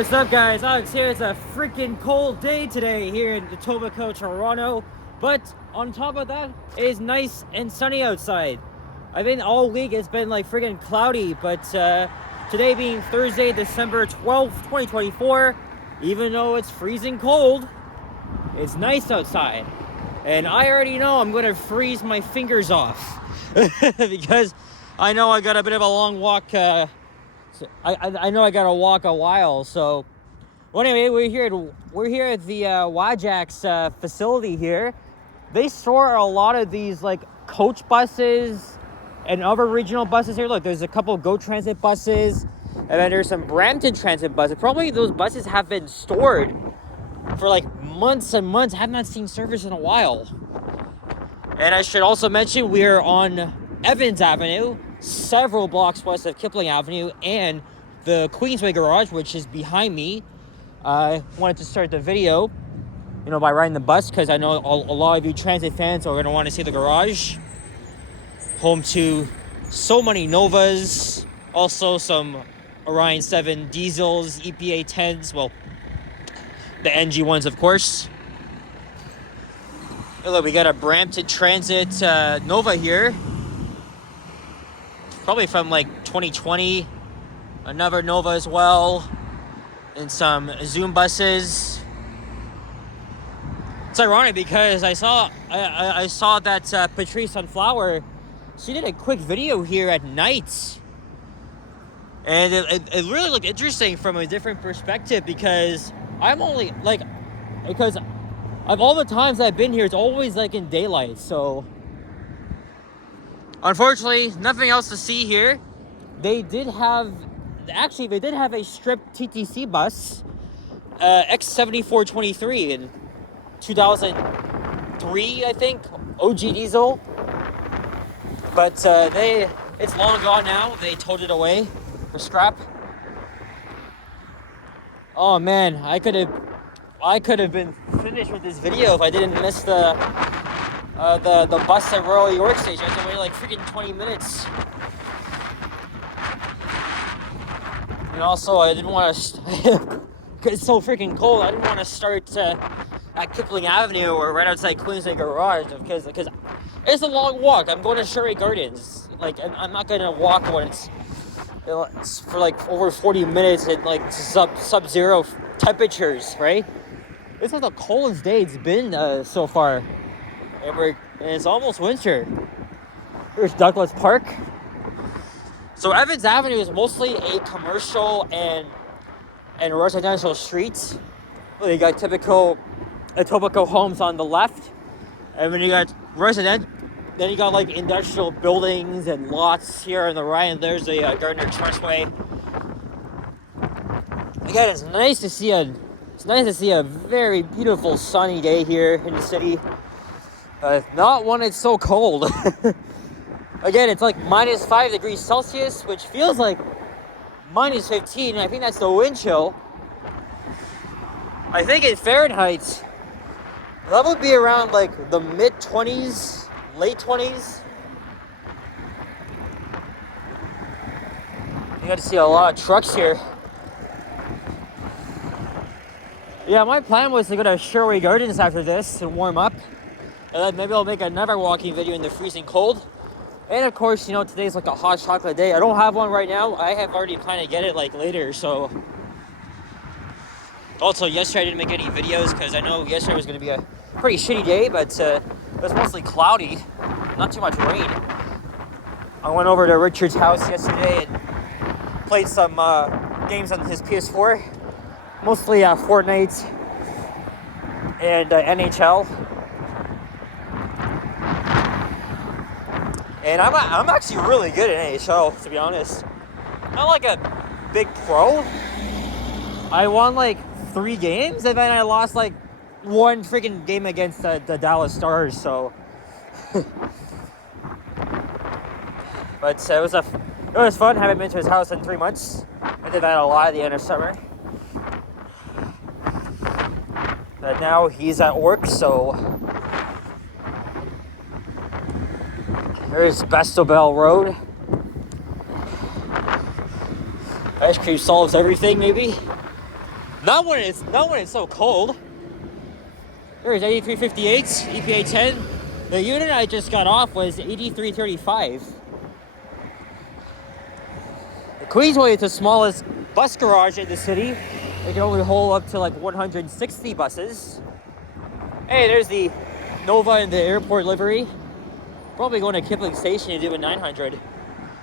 what's up, guys? Alex here. It's a freaking cold day today here in Etobicoke, Toronto. But on top of that, it is nice and sunny outside. I think all week it's been like freaking cloudy, but today being Thursday, December 12th, 2024, even though it's freezing cold, it's nice outside. And I already know I'm going to freeze my fingers off because I know I got a bit of a long walk. I know I gotta walk a while, so well, anyway, we're here at the Wajax facility here. They store a lot of these like coach buses and other regional buses here. Look, there's a couple of Go Transit buses, and then there's some Brampton Transit buses. Probably those buses have been stored for like months and months. I have not seen service in a while. And I should also mention we're on Evans Avenue, several blocks west of Kipling Avenue, and the Queensway Garage, which is behind me. I wanted to start the video, by riding the bus, because I know a lot of you transit fans are going to want to see the garage. Home to so many Novas, also some Orion 7 diesels, EPA 10s, well, the NG ones, of course. Look, we got a Brampton Transit Nova here. Probably from like 2020. Another Nova as well. And some Zoom buses. It's ironic because I saw that Patrice Sunflower, she did a quick video here at night. And it really looked interesting from a different perspective, because because of all the times I've been here, it's always like in daylight, so unfortunately, nothing else to see here. They did have a stripped TTC bus, X7423 in 2003, I think, OG diesel. But it's long gone now. They towed it away for scrap. Oh man, I could have been finished with this video if I didn't miss the bus at Royal York Station. I had to wait like freaking 20 minutes. And also, I didn't want to, because it's so freaking cold, I didn't want to start at Kipling Avenue or right outside Queensway Garage, because it's a long walk. I'm going to Sherry Gardens. Like, I'm not going to walk when it's for like over 40 minutes at like sub-zero temperatures, right? This is the coldest day it's been so far. And it's almost winter. Here's Douglas Park. So Evans Avenue is mostly a commercial and residential street. You got typical Etobicoke homes on the left, and when you got then you got like industrial buildings and lots here on the right, and there's a Gardner Expressway. Again, it's nice to see a very beautiful sunny day here in the city. Not when it's so cold. Again, it's like minus 5 degrees Celsius, which feels like minus 15. I think that's the wind chill. I think in Fahrenheit, that would be around like the mid-20s, late 20s. You got to see a lot of trucks here. Yeah, my plan was to go to Sherway Gardens after this and warm up. And then maybe I'll make another walking video in the freezing cold. And of course, today's like a hot chocolate day. I don't have one right now. I have already planned to get it like later, so. Also, yesterday I didn't make any videos because I know yesterday was going to be a pretty shitty day, but it was mostly cloudy, not too much rain. I went over to Richard's house yesterday and played some games on his PS4, mostly Fortnite and NHL. And I'm actually really good at NHL, to be honest. Not like a big pro. I won like 3 games, and then I lost like 1 freaking game against the Dallas Stars, so. But it was fun. Haven't been to his house in 3 months. I did that a lot at the end of summer. But now he's at work, so. There's Bestobel Road. Ice cream solves everything, maybe. Not when it's so cold. There's 8358, EPA 10. The unit I just got off was 8335. The Queensway is the smallest bus garage in the city. It can only hold up to like 160 buses. Hey, there's the Nova in the airport livery. Probably going to Kipling Station to do a 900.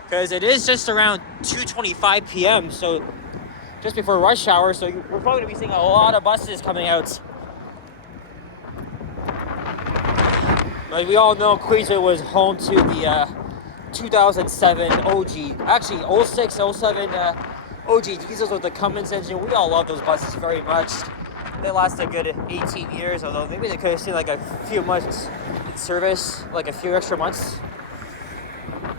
Because it is just around 2:25 p.m. So just before rush hour. So we're probably going to be seeing a lot of buses coming out. Like we all know, Queensway was home to the 2007 OG, actually 06, 07 OG diesels with the Cummins engine. We all love those buses very much. They last a good 18 years, although maybe they could have seen like a few months in service, like a few extra months.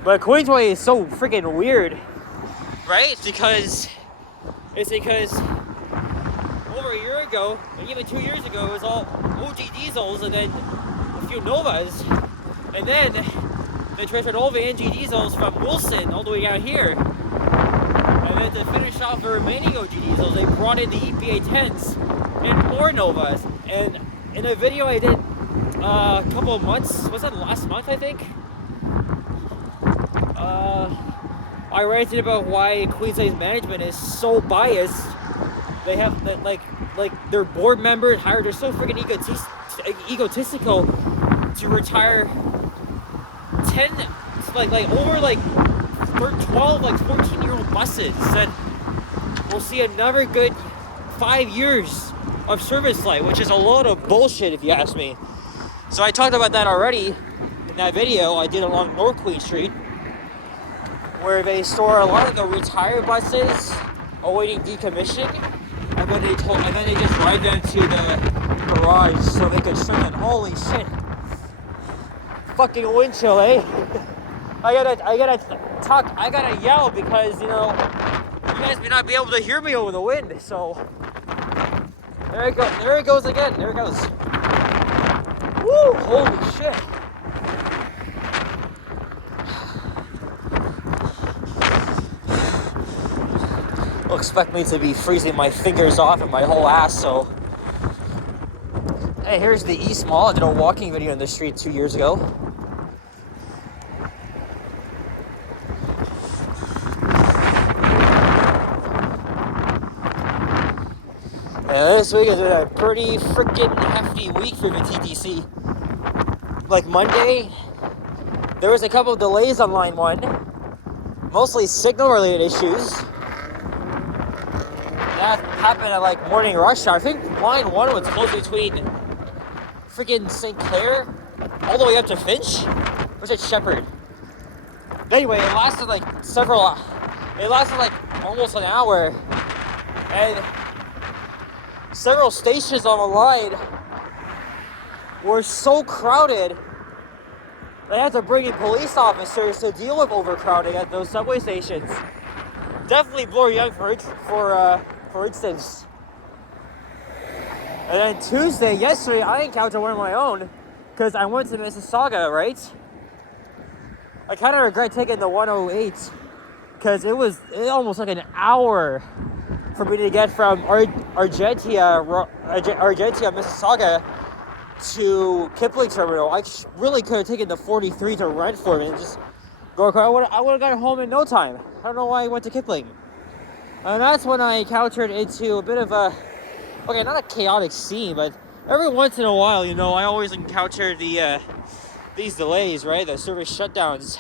But Queensway is so freaking weird, right? It's because over a year ago, and even 2 years ago, it was all OG diesels and then a few Novas, and then they transferred all the NG diesels from Wilson all the way down here. And then to finish off the remaining OG diesels, they brought in the EPA 10s and more Novas. And in a video I did a couple of months, was that last month I think? I ranted about why Queensway's management is so biased. They have like their board members hired, they're so freaking egotistical to retire 10, over 12, 14-year-old buses that will see another good 5 years of service life, which is a load of bullshit if you ask me. So I talked about that already in that video I did along North Queen Street, where they store a lot of the retired buses awaiting decommissioning, and then they just drive them to the garage so they could shrink it. Holy shit. Fucking wind chill, eh? I gotta yell because, you guys may not be able to hear me over the wind, so there it goes again. There it goes. Woo! Holy shit. They'll expect me to be freezing my fingers off and my whole ass, so. Hey, here's the East Mall. I did a walking video in the street 2 years ago. And this week has been a pretty freaking hefty week for the TTC. Like Monday, there was a couple of delays on line 1, mostly signal related issues. That happened at like morning rush hour. I think line 1 was close between freaking St. Clair all the way up to Finch. Or was it Shepherd? Anyway, it lasted like almost an hour. And several stations on the line were so crowded they had to bring in police officers to deal with overcrowding at those subway stations. Definitely Bloor Young for instance. And then yesterday, I encountered one of my own because I went to Mississauga, right? I kind of regret taking the 108 because it almost like an hour for me to get from Argentia, Mississauga to Kipling Terminal. I really could have taken the 43 to Renford and just go across. I would have gotten home in no time. I don't know why I went to Kipling. And that's when I encountered into a bit of a, okay, not a chaotic scene, but every once in a while, I always encounter these delays, right? The service shutdowns.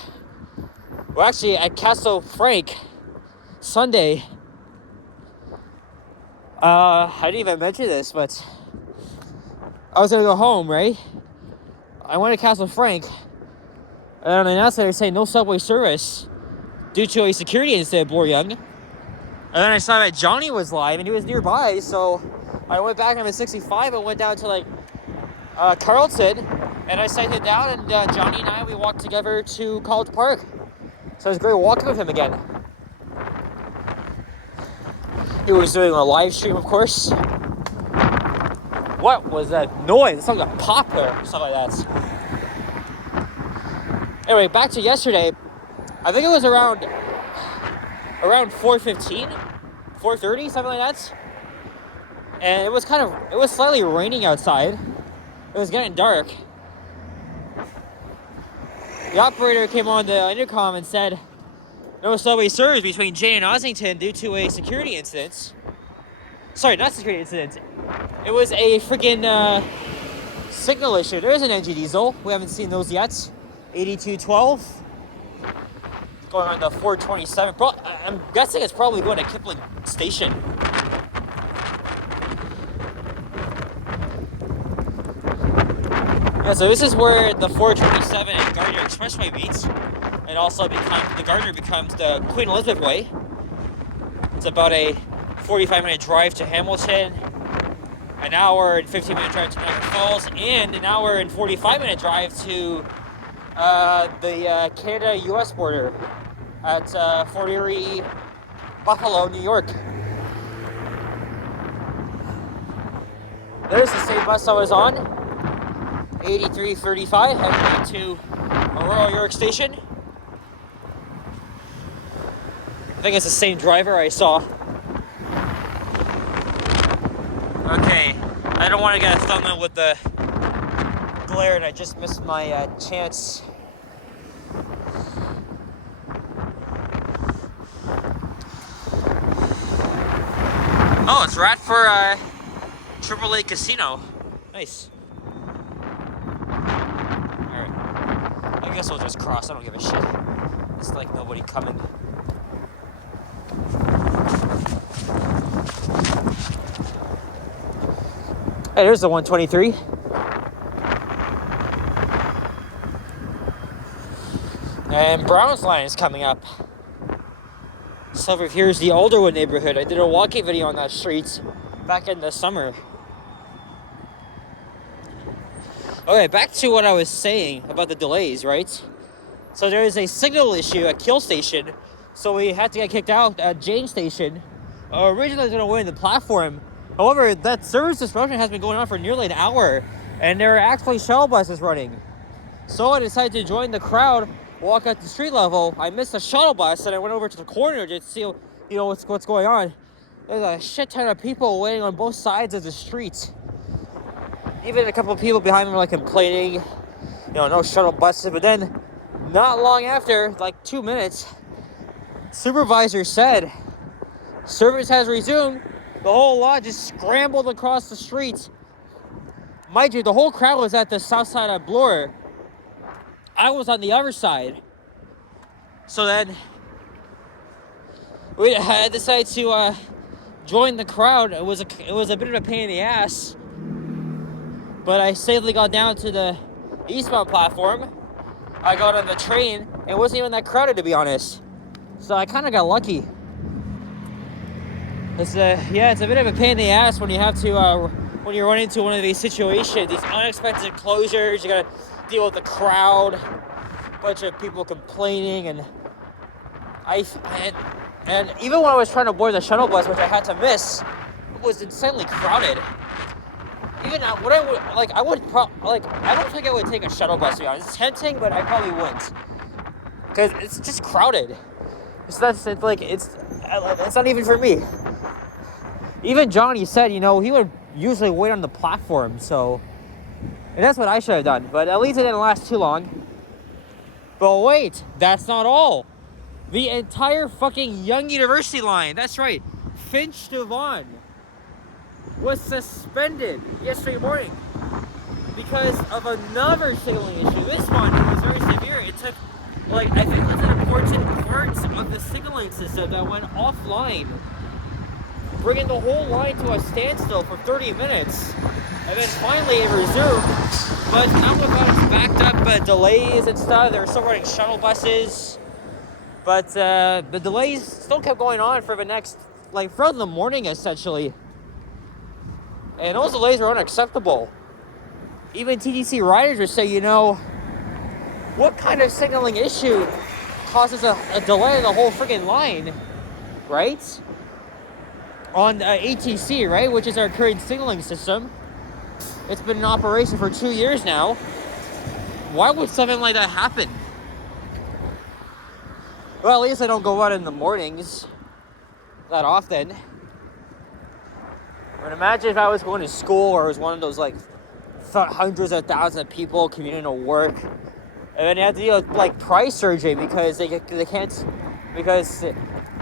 Well, actually, at Castle Frank, Sunday, I didn't even mention this, but I was gonna go home, right? I went to Castle Frank, and they announced that they're saying no subway service due to a security incident at Bloor Young. And then I saw that Johnny was live, and he was nearby, so I went back on the 65 and went down to Carlton, and I sat him down, and Johnny and we walked together to College Park. So it was great walking with him again. He was doing a live stream, of course. What was that noise? It sounded like a pop or something like that. Anyway, back to yesterday. I think it was around 4:15, 4:30, something like that. and it was slightly raining outside. It was getting dark. The operator came on the intercom and said, no subway service between Jane and Ossington due to a security incident. Sorry, not security incident. It was a freaking signal issue. There is an NG diesel. We haven't seen those yet. 8212. Going on the 427. I'm guessing it's probably going to Kipling Station. Yeah, so this is where the 427 and Gardner Expressway meets. And also the Gardner becomes the Queen Elizabeth Way. It's about a 45-minute drive to Hamilton, an hour and 15-minute drive to Niagara Falls, and an hour and 45-minute drive to the Canada-US border at Fort Erie, Buffalo, New York. There's the same bus I was on, 8335, heading to Aurora, York Station. I think it's the same driver I saw. Okay, I don't want to get a thumbnail with the glare, and I just missed my chance. Oh, it's right for AAA Casino. Nice. Alright. I guess we'll just cross. I don't give a shit. It's like nobody coming. Hey, there's the 123. And Brown's Line is coming up. So here's the Alderwood neighborhood. I did a walking video on that street back in the summer. Okay, back to what I was saying about the delays, right? So there is a signal issue at Kill Station, so we had to get kicked out at Jane Station. Originally I was going to win the platform. However, that service disruption has been going on for nearly an hour, and there are actually shuttle buses running. So I decided to join the crowd, walk at the street level. I missed the shuttle bus, and I went over to the corner to see, what's going on. There's a shit ton of people waiting on both sides of the street. Even a couple of people behind me were complaining, no shuttle buses. But then, not long after, like 2 minutes, supervisor said, service has resumed. The whole lot just scrambled across the street. Mind you, the whole crowd was at the south side of Bloor. I was on the other side. So then, I decided to join the crowd. It was a bit of a pain in the ass. But I safely got down to the eastbound platform. I got on the train. It wasn't even that crowded, to be honest. So I kind of got lucky. It's a bit of a pain in the ass when you have to, when you run into one of these situations, these unexpected closures. You gotta deal with the crowd, a bunch of people complaining, and even when I was trying to board the shuttle bus, which I had to miss, it was insanely crowded. Even I don't think I would take a shuttle bus, to be honest. It's tempting, but I probably wouldn't, because it's just crowded. It's not even for me. Even Johnny said, he would usually wait on the platform, so... And that's what I should have done, but at least it didn't last too long. But wait, that's not all. The entire fucking Yonge University line, that's right, Finch to Vaughan, was suspended yesterday morning because of another signaling issue. This one was very severe. It took, I think it was an important part of the signaling system that went offline, bringing the whole line to a standstill for 30 minutes. And then finally it resumed. But now we've got backed up delays and stuff. They were still running shuttle buses. But the delays still kept going on for the next, throughout the morning, essentially. And those delays were unacceptable. Even TTC riders would say, what kind of signaling issue causes a delay in the whole freaking line, right? On ATC, right, which is our current signaling system. It's been in operation for 2 years now. Why would something like that happen? Well, at least I don't go out in the mornings that often. But imagine if I was going to school or was one of those like hundreds of thousands of people commuting to work, and then you have to deal with like price surging because they can't, because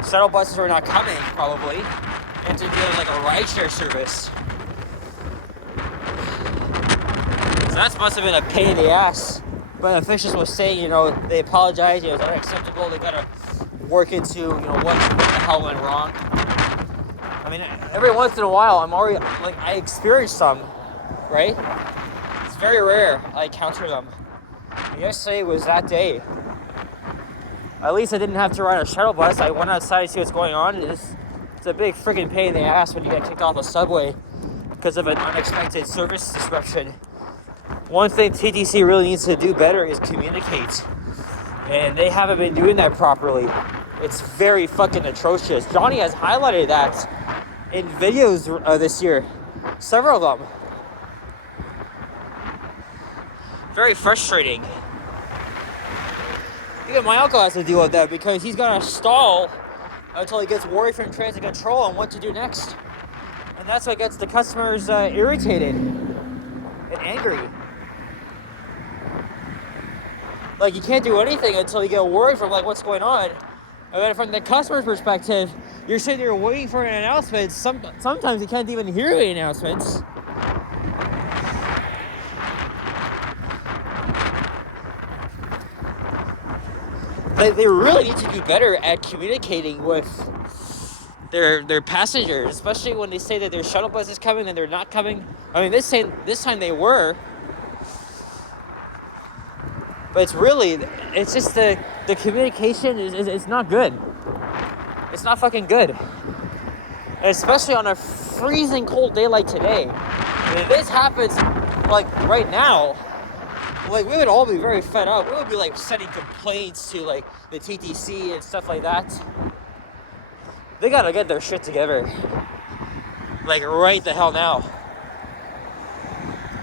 shuttle buses are not coming probably. You have to deal with like a rideshare service. So that must have been a pain in the ass. But officials was saying, you know, they apologize, you know, it's unacceptable, they gotta work into, you know, what the hell went wrong. I mean, every once in a while, I experience some, right? It's very rare I encounter them. And yesterday was that day. At least I didn't have to ride a shuttle bus. I went outside to see what's going on. It's a big freaking pain in the ass when you get kicked off the subway because of an unexpected service disruption. One thing TTC really needs to do better is communicate. And they haven't been doing that properly. It's very fucking atrocious. Johnny has highlighted that in videos this year. Several of them. Very frustrating. Even my uncle has to deal with that because he's gonna stall until he gets worried from transit control on what to do next. And that's what gets the customers irritated and angry. Like, you can't do anything until you get worried from, like, what's going on. And then from the customer's perspective, you're sitting there waiting for an announcement. Sometimes you can't even hear the announcements. They really need to do better at communicating with their passengers, especially when they say that their shuttle bus is coming and they're not coming. I mean, this time they were. But it's just the communication is not good. It's not fucking good. And especially on a freezing cold day like today. And if this happens, like, right now, like, we would all be very fed up. We would be, like, sending complaints to, like, the TTC and stuff like that. They gotta get their shit together. Like, right the hell now.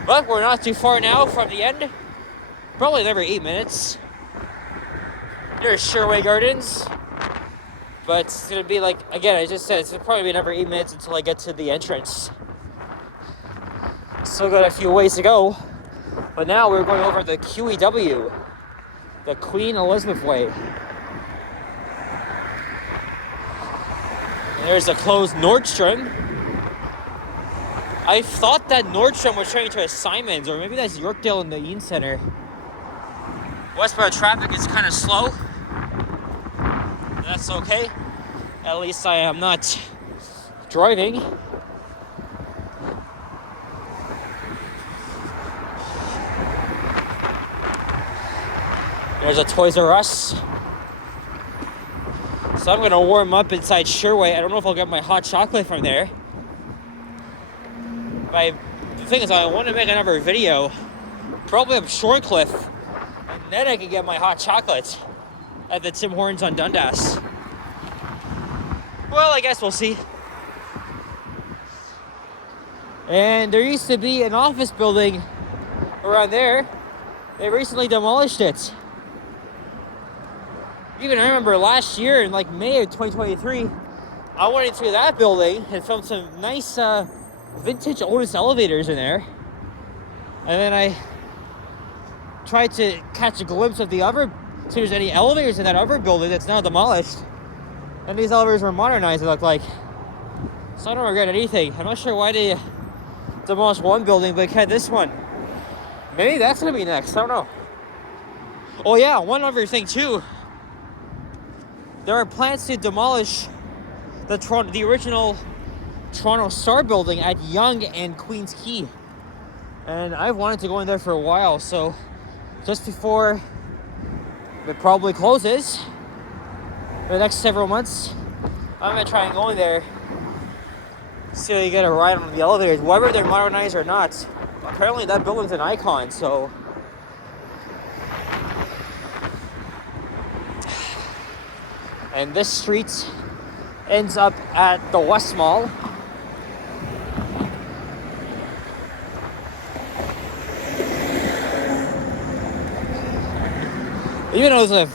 But we're not too far now from the end. Probably another 8 minutes. There's Sherway Gardens. But it's gonna be like, again, I just said, it's gonna probably be another 8 minutes until I get to the entrance. Still got a few ways to go. But now we're going over the QEW, the Queen Elizabeth Way. And there's a closed Nordstrom. I thought that Nordstrom was turning to a Simons, or maybe that's Yorkdale in the Eaton Center. Westboro traffic is kind of slow. That's okay. At least I am not driving. There's a Toys R Us. So I'm gonna warm up inside Sherway. I don't know if I'll get my hot chocolate from there. But the thing is, I want to make another video, probably of Shorecliff, and then I can get my hot chocolate at the Tim Hortons on Dundas. Well, I guess we'll see. And there used to be an office building around there. They recently demolished it. Even I remember last year in like May of 2023, I went into that building and found some nice vintage Otis elevators in there. And then I tried to catch a glimpse of the other, see if there's any elevators in that other building that's now demolished. And these elevators were modernized, it looked like. So I don't regret anything. I'm not sure why they demolished one building, but had this one. Maybe that's gonna be next, I don't know. Oh yeah, one other thing too. There are plans to demolish the original Toronto Star building at Yonge and Queens Quay. And I've wanted to go in there for a while, so just before it probably closes for the next several months, I'm gonna try and go in there, see if you get a ride on the elevators, whether they're modernized or not. Apparently that building's an icon, so. And this street ends up at the West Mall. Even though it was a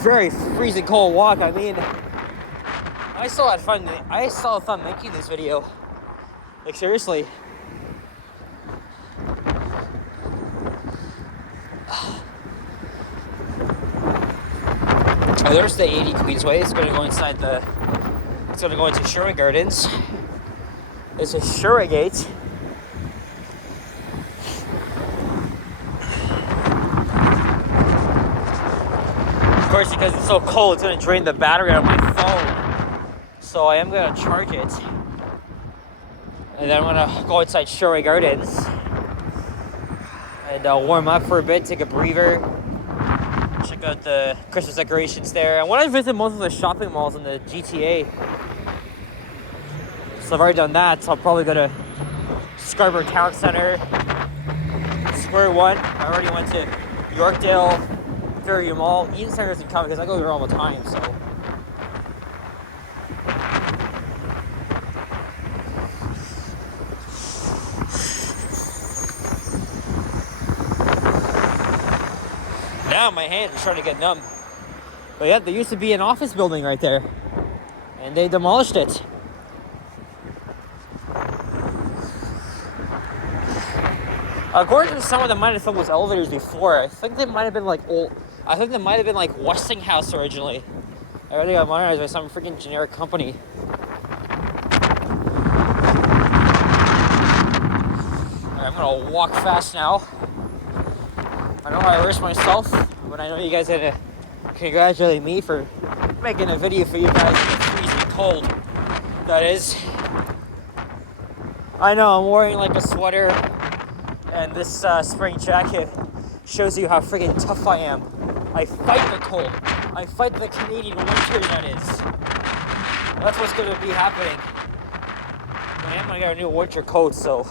very freezing cold walk, I mean, I still had fun making this video. Like, seriously. Oh, there's the 80 Queensway. It's gonna go inside the. It's gonna go into Shura Gardens. It's a Shura Gate. Of course, because it's so cold, it's gonna drain the battery out of my phone. So I am gonna charge it. And then I'm gonna go inside Shura Gardens. And warm up for a bit, take a breather. Check out the Christmas decorations there. I want to visit most of the shopping malls in the GTA. So I've already done that, so I'll probably go to Scarborough Town Center, Square One. I already went to Yorkdale, Ferry Mall. Eaton Center isn't coming because I go there all the time, so. Now my hands are starting to get numb. But yeah, there used to be an office building right there. And they demolished it. According to someone that might have filmed those elevators before, I think they might have been like old. I think they might have been like Westinghouse originally. I really got modernized by some freaking generic company. Alright, I'm gonna walk fast now. I know I risk myself, but I know you guys had to congratulate me for making a video for you guys in the freezing cold. That is. I know I'm wearing like a sweater, and this spring jacket shows you how freaking tough I am. I fight the cold. I fight the Canadian winter, that is. That's what's going to be happening. I am going to get a new winter coat, so.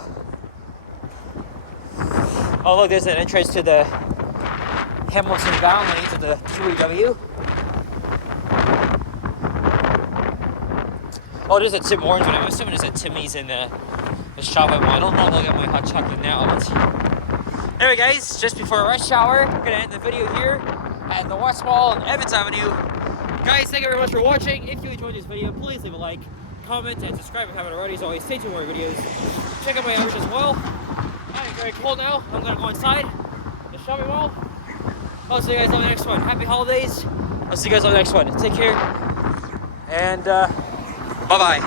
Oh, look, there's an entrance to the Hamilton Valley, to the QEW. Oh, there's a Tim Hortons one. I'm assuming there's a Timmy's in the shopping mall. I don't know if I'll get my hot chocolate now, but. Anyway, guys, just before rush hour, we're going to end the video here at the West Mall on Evans Avenue. Guys, thank you very much for watching. If you enjoyed this video, please leave a like, comment, and subscribe if you haven't already. As always, stay tuned for more videos. Check out my hours as well. It's very cold now. I'm going to go inside the shopping mall. I'll see you guys on the next one. Happy holidays. I'll see you guys on the next one. Take care. And bye-bye.